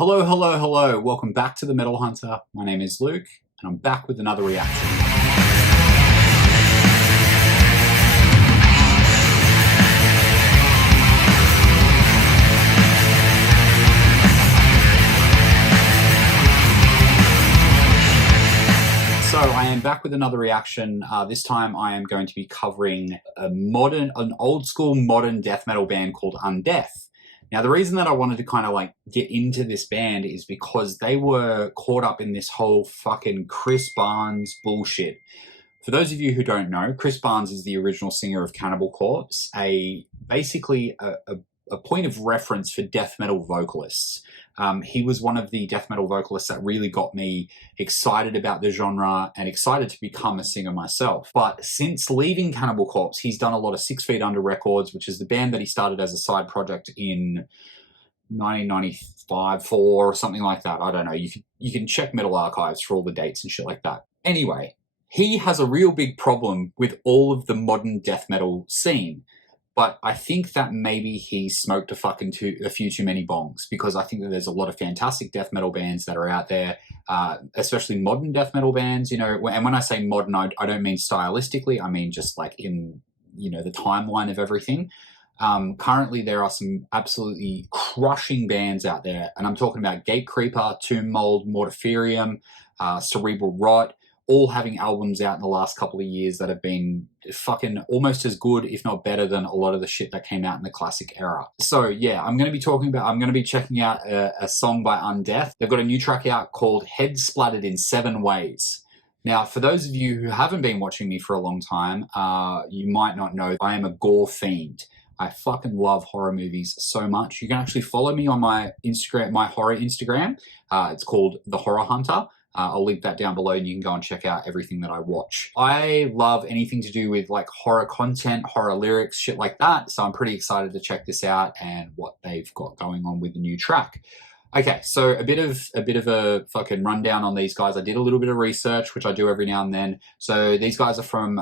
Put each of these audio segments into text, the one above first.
Hello, hello, hello. Welcome back to the Metal Hunter. My name is Luke, and I'm back with another reaction. So I am back with another reaction. This time I am going to be covering an old school modern death metal band called Undeath. Now, the reason that I wanted to kind of get into this band is because they were caught up in this whole fucking Chris Barnes bullshit. For those of you who don't know, Chris Barnes is the original singer of Cannibal Corpse, basically a point of reference for death metal vocalists. He was one of the death metal vocalists that really got me excited about the genre and excited to become a singer myself. But since leaving Cannibal Corpse, he's done a lot of 6 Feet Under Records, which is the band that he started as a side project in 1995, 4, or something like that. I don't know. You can check Metal Archives for all the dates and shit like that. Anyway, he has a real big problem with all of the modern death metal scene. But I think that maybe he smoked a few too many bongs, because I think that there's a lot of fantastic death metal bands that are out there, especially modern death metal bands, you know. And when I say modern, I don't mean stylistically, I mean just like in, you know, the timeline of everything. Currently, there are some absolutely crushing bands out there, and I'm talking about Gatecreeper, Tomb Mold, Mortiferium, Cerebral Rot, all having albums out in the last couple of years that have been fucking almost as good, if not better, than a lot of the shit that came out in the classic era. So yeah, I'm going to be checking out a song by Undeath. They've got a new track out called Head Splattered in 7 Ways. Now, for those of you who haven't been watching me for a long time, you might not know I am a gore fiend. I fucking love horror movies so much. You can actually follow me on my Instagram, my horror Instagram. It's called The Horror Hunter. I'll link that down below and you can go and check out everything that I watch. I love anything to do with like horror content, horror lyrics, shit like that. So I'm pretty excited to check this out and what they've got going on with the new track. Okay, so a bit of a fucking rundown on these guys. I did a little bit of research, which I do every now and then. So these guys are from,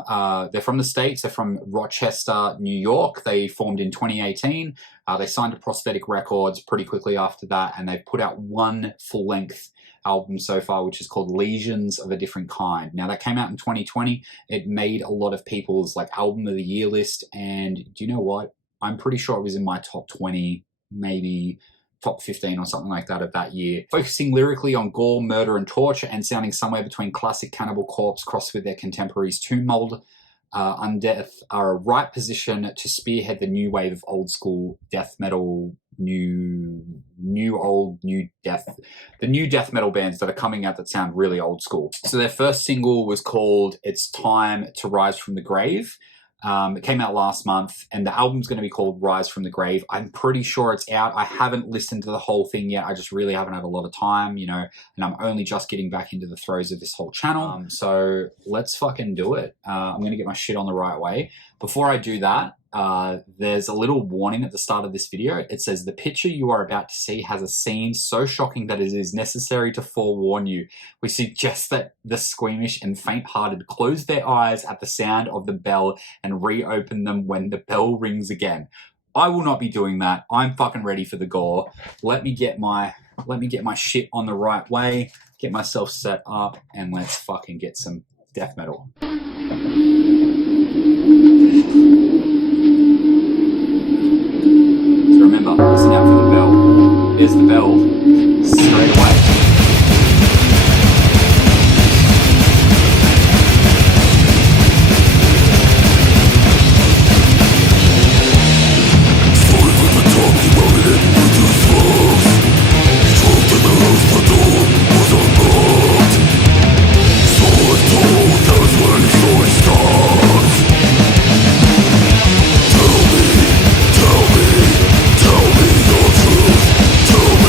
they're from the States. They're from Rochester, New York. They formed in 2018. They signed to Prosthetic Records pretty quickly after that, and they've put out one full-length album so far, which is called Lesions of a Different Kind. Now, that came out in 2020. It made a lot of people's like album of the year list, and do you know what? I'm pretty sure it was in my top 20, maybe top 15 or something like that of that year. Focusing lyrically on gore, murder, and torture, and sounding somewhere between classic Cannibal Corpse crossed with their contemporaries Tomb Mold, Undeath are a right position to spearhead the new wave of old school death metal, the new death metal bands that are coming out that sound really old school. So their first single was called It's Time to Rise from the Grave. It came out last month, and the album's going to be called Rise from the Grave. I'm pretty sure it's out. I haven't listened to the whole thing yet. I just really haven't had a lot of time, you know, and I'm only just getting back into the throes of this whole channel. So let's fucking do it. I'm going to get my shit on the right way. Before I do that, there's a little warning at the start of this video. It says the picture you are about to see has a scene so shocking that it is necessary to forewarn you. We suggest that the squeamish and faint-hearted close their eyes at the sound of the bell and reopen them when the bell rings again. I will not be doing that. I'm fucking ready for the gore. Let me get my shit on the right way, get myself set up, and let's fucking get some death metal. Remember, listen out for the bell. There's the bell. Straight away. Tell me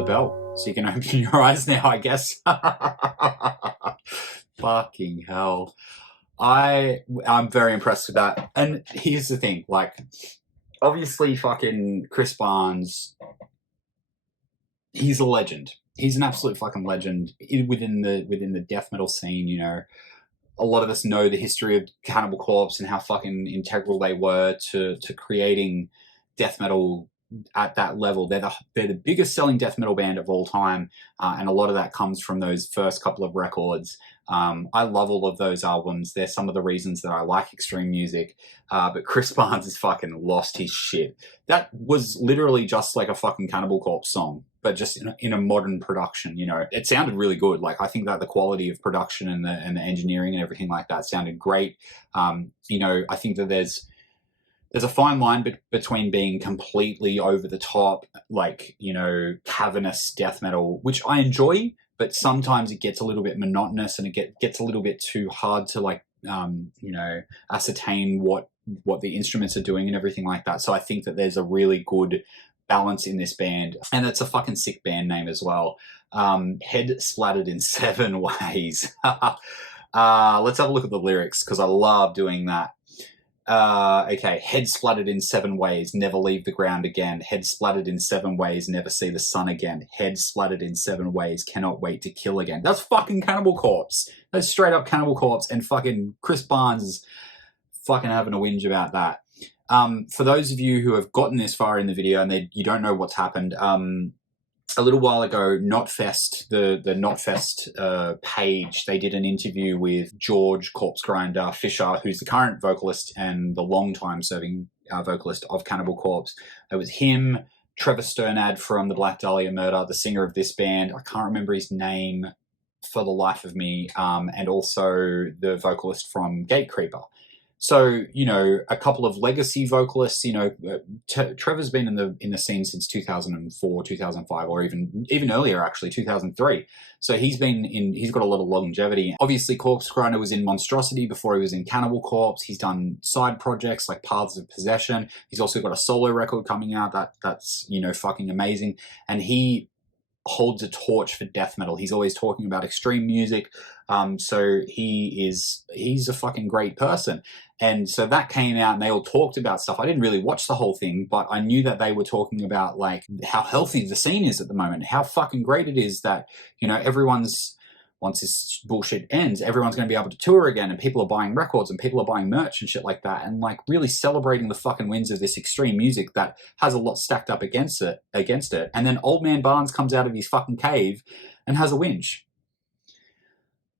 the bell. So you can open your eyes now, I guess. Fucking hell. I'm very impressed with that. And here's the thing, like, obviously fucking Chris Barnes, he's a legend. He's an absolute fucking legend within the death metal scene, you know. A lot of us know the history of Cannibal Corpse and how fucking integral they were to creating death metal at that level. They're the biggest selling death metal band of all time, and a lot of that comes from those first couple of records. I love all of those albums. They're some of the reasons that I like extreme music. But Chris Barnes has fucking lost his shit. That was literally just like a fucking Cannibal Corpse song, but just in a modern production, you know. It sounded really good. Like, I think that the quality of production and the engineering and everything like that sounded great. You know, I think that there's a fine line between being completely over the top, like, you know, cavernous death metal, which I enjoy, but sometimes it gets a little bit monotonous and it gets a little bit too hard to, like, you know, ascertain what the instruments are doing and everything like that. So I think that there's a really good balance in this band, and it's a fucking sick band name as well. Head Splattered in 7 Ways. Let's have a look at the lyrics, because I love doing that. Okay, head splattered in 7 ways, never leave the ground again. Head splattered in 7 ways, never see the sun again. Head splattered in 7 ways, cannot wait to kill again. That's fucking Cannibal Corpse. That's straight up Cannibal Corpse, and fucking Chris Barnes is fucking having a whinge about that. For those of you who have gotten this far in the video and you don't know what's happened, a little while ago, Knotfest, the Knotfest page, they did an interview with George Corpsegrinder Fisher, who's the current vocalist and the long-time serving vocalist of Cannibal Corpse. It was him, Trevor Sternad from the Black Dahlia Murder, the singer of this band. I can't remember his name for the life of me, and also the vocalist from Gatecreeper. So, you know, a couple of legacy vocalists, you know, Trevor's been in the scene since 2004, 2005, or even earlier, actually, 2003. So he's got a lot of longevity. Obviously, Corpsegrinder was in Monstrosity before he was in Cannibal Corpse. He's done side projects like Paths of Possession. He's also got a solo record coming out that's, you know, fucking amazing. And he holds a torch for death metal. He's always talking about extreme music. So he's a fucking great person. And so that came out and they all talked about stuff. I didn't really watch the whole thing, but I knew that they were talking about, like, how healthy the scene is at the moment, how fucking great it is that, you know, once this bullshit ends, everyone's going to be able to tour again, and people are buying records and people are buying merch and shit like that, and, like, really celebrating the fucking wins of this extreme music that has a lot stacked up against it. And then Old Man Barnes comes out of his fucking cave and has a whinge.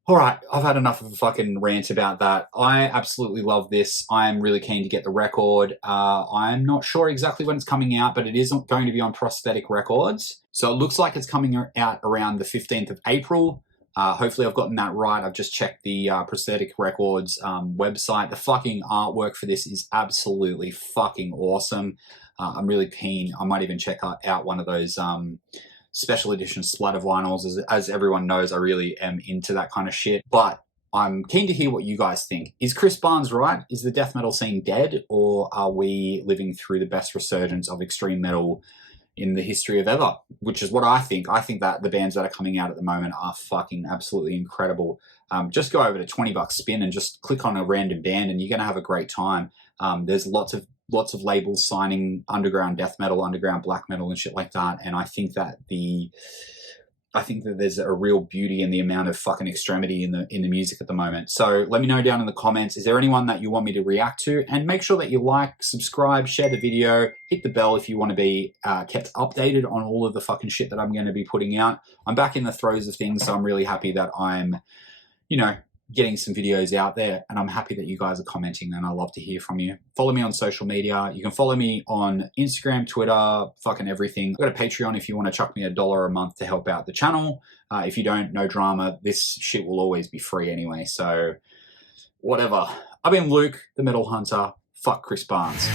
All right, I've had enough of a fucking rant about that. I absolutely love this. I'm really keen to get the record. I'm not sure exactly when it's coming out, but it is going to be on Prosthetic Records. So it looks like it's coming out around the 15th of April. Hopefully I've gotten that right. I've just checked the Prosthetic Records website. The fucking artwork for this is absolutely fucking awesome. I'm really keen. I might even check out one of those special edition splatter vinyls. As everyone knows, I really am into that kind of shit. But I'm keen to hear what you guys think. Is Chris Barnes right? Is the death metal scene dead? Or are we living through the best resurgence of extreme metal in the history of ever? Which is what I think. I think that the bands that are coming out at the moment are fucking absolutely incredible. Just go over to $20 Spin and just click on a random band and you're going to have a great time. There's lots of labels signing underground death metal, underground black metal and shit like that. And I think that there's a real beauty in the amount of fucking extremity in the music at the moment. So let me know down in the comments, is there anyone that you want me to react to? And make sure that you like, subscribe, share the video, hit the bell if you want to be kept updated on all of the fucking shit that I'm going to be putting out. I'm back in the throes of things, so I'm really happy that I'm, you know, getting some videos out there, and I'm happy that you guys are commenting, and I love to hear from you. Follow me on social media. You can follow me on Instagram, Twitter, fucking everything. I've got a Patreon if you want to chuck me $1 a month to help out the channel. If you don't, no drama. This shit will always be free anyway, so whatever. I've been Luke, the Metal Hunter. Fuck Chris Barnes.